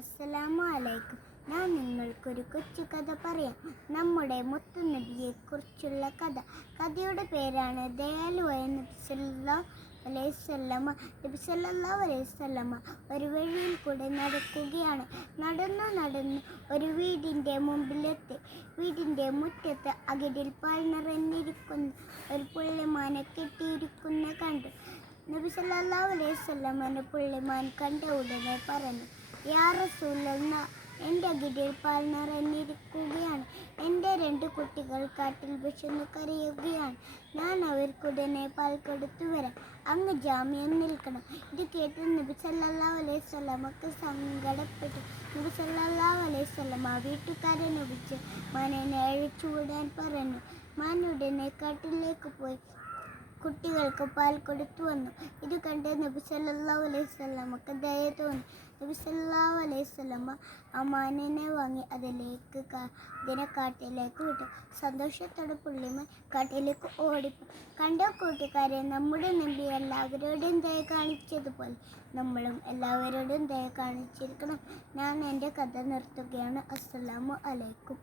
അസ്സലാമു അലൈക്കും. ഞാൻ നിങ്ങൾക്കൊരു കൊച്ചു കഥ പറയാം. നമ്മുടെ മുത്തുനബിയെ കുറിച്ചുള്ള കഥ. കഥയുടെ പേരാണ് ദയാലുവായ നബി സല്ലല്ലാഹു അലൈഹി വസല്ലമ. നബി സല്ലല്ലാഹു അലൈഹി വസല്ലമ ഒരു വഴിയിൽ കൂടെ നടക്കുകയാണ്. നടന്നു ഒരു വീടിൻ്റെ മുമ്പിലെത്തി. വീടിൻ്റെ മുറ്റത്ത് അകിടിൽ പാൽ നിറഞ്ഞിരിക്കുന്ന ഒരു പുള്ളിമാനെ കെട്ടിയിരിക്കുന്ന കണ്ടു. നബി സല്ലല്ലാഹു അലൈഹി വസല്ലമ പുള്ളിമാൻ കണ്ട ഉടനെ പറഞ്ഞു, യാ റസൂലല്ലാ, എൻ്റെ അകിടിൽ പാൽ നിറഞ്ഞിരിക്കുകയാണ്. എൻ്റെ 2 കുട്ടികൾ കാട്ടിൽ വിശന്നു കരയുകയാണ്. ഞാൻ അവർക്കുടനെ പാൽ കൊടുത്തു വരാം. അങ്ങ് ജാമ്യം നിൽക്കണം. ഇത് കേട്ട് നബി സല്ലല്ലാഹു അലൈഹി വസല്ലമക്ക് സങ്കടപ്പെട്ടു. നബി സല്ലല്ലാഹു അലൈഹി വസല്ലമ വീട്ടുകാരെ വിളിച്ച് മാനിനെ അഴിച്ചുവിടാൻ പറഞ്ഞു. മാൻ ഉടനെ കാട്ടിലേക്ക് പോയി കുട്ടികൾക്ക് പാൽ കൊടുത്തു വന്നു. ഇത് കണ്ട് നബി സല്ലല്ലാഹു അലൈഹി വസല്ലമക്ക് ദയ തോന്നി. നബി സല്ലല്ലാഹു അലൈഹി വസല്ലമ ആ മാനിനെ വാങ്ങി അതിനെ കാട്ടിലേക്ക് വിട്ടു. സന്തോഷത്തോടെ പുള്ളിമാൻ കാട്ടിലേക്ക് ഓടിപ്പോയി. കണ്ടോ കൂട്ടുകാരെ, നമ്മുടെ നബി എല്ലാവരോടും ദയ കാണിച്ചതുപോലെ നമ്മളും എല്ലാവരോടും ദയ കാണിച്ചിരിക്കണം. ഞാൻ എൻ്റെ കഥ നിർത്തുകയാണ്. അസ്സലാമു അലൈക്കും.